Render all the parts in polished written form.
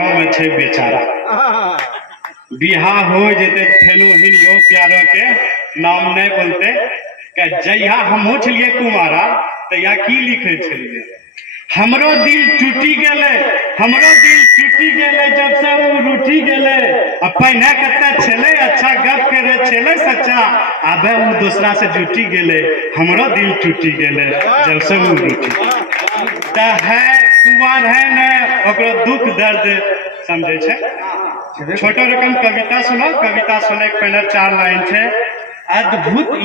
गाँव में छे बेचारा बिहार हो जेते फेनो हिनियो प्यारो के नाम नहीं बोलते जहिया हमहू छलिए कुमारा तहिया की लिखे छलिए हमरो दिल टूटी गेले जब से वो रूठी गेले पहने कते छले अच्छा गप करे छले सच्चा आबे वो दूसरा से जुटी गेले हमरो दिल टूटी गेले जब से वो रूठी त है कुमार है न ओकरो दुख दर्द समझे छे छोटो रकम कविता सुनो कविता सुने के पहले 4 लाइन छे अद्भुत ई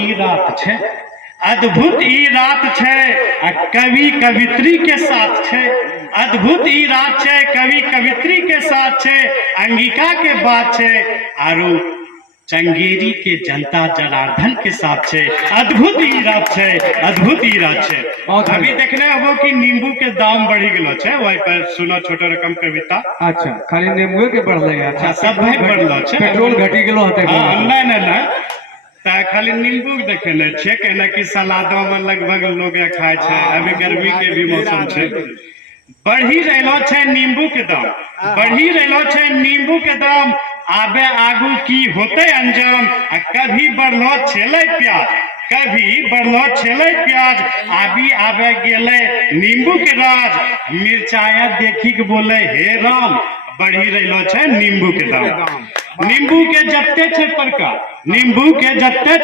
रात छे कवि कवित्री के साथ छे अद्भुत ई रात छे कवि कवित्री के साथ छे अंगिका के बात छे आरु चंगेरी के जनता जनार्दन के साथ छे अद्भुत ई रात छे अभी देखने हबो कि नींबू के दाम बढ़ी गेलो छे वही पर सुनो छोटो रकम कविता अच्छा खाली नींबू के बढ़ले अच्छा सब भाई बढ़लो छे पेट्रोल घटी गेलो होते नहीं खाली नींबू देखे छे कहना कि सलादों में लगभग लोग खाए छे अभी गर्मी के भी मौसम छे बढ़ी रहलो छे नींबू के दाम आबे आगू की होते अंजाम कभी बढ़लो छेले प्याज आबी आबे गेले नींबू के राज मिर्चाया देखी के बोले हे राम बढ़ी रहलो छे नींबू के दाम नींबू के जत्ते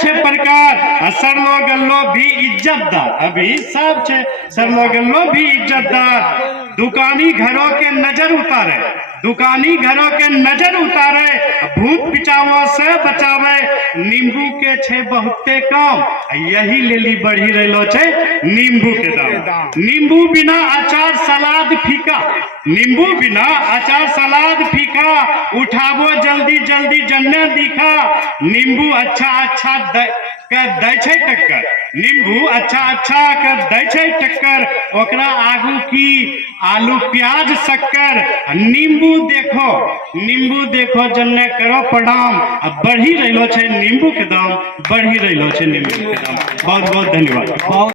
छे प्रकार सरलो गल्लो भी इज्जतदार अभी सब छे सरलो गल्लो भी इज्जतदार दुकानी घरों के नजर उतारे भूत पिचावा से बचावे नींबू के छे बहुते काम यही लेली बढ़ी रहलो छे नींबू के दाम नींबू बिना अचार सलाद फीका उठावो जल्दी जन्ने दिखा नींबू अच्छा कर दै छै टक्कर ओकरा आगू की आलू प्याज शक्कर नींबू देखो जन्ने करो प्रणाम बढ़ी रहलो छे नींबू के दाम बहुत बहुत धन्यवाद।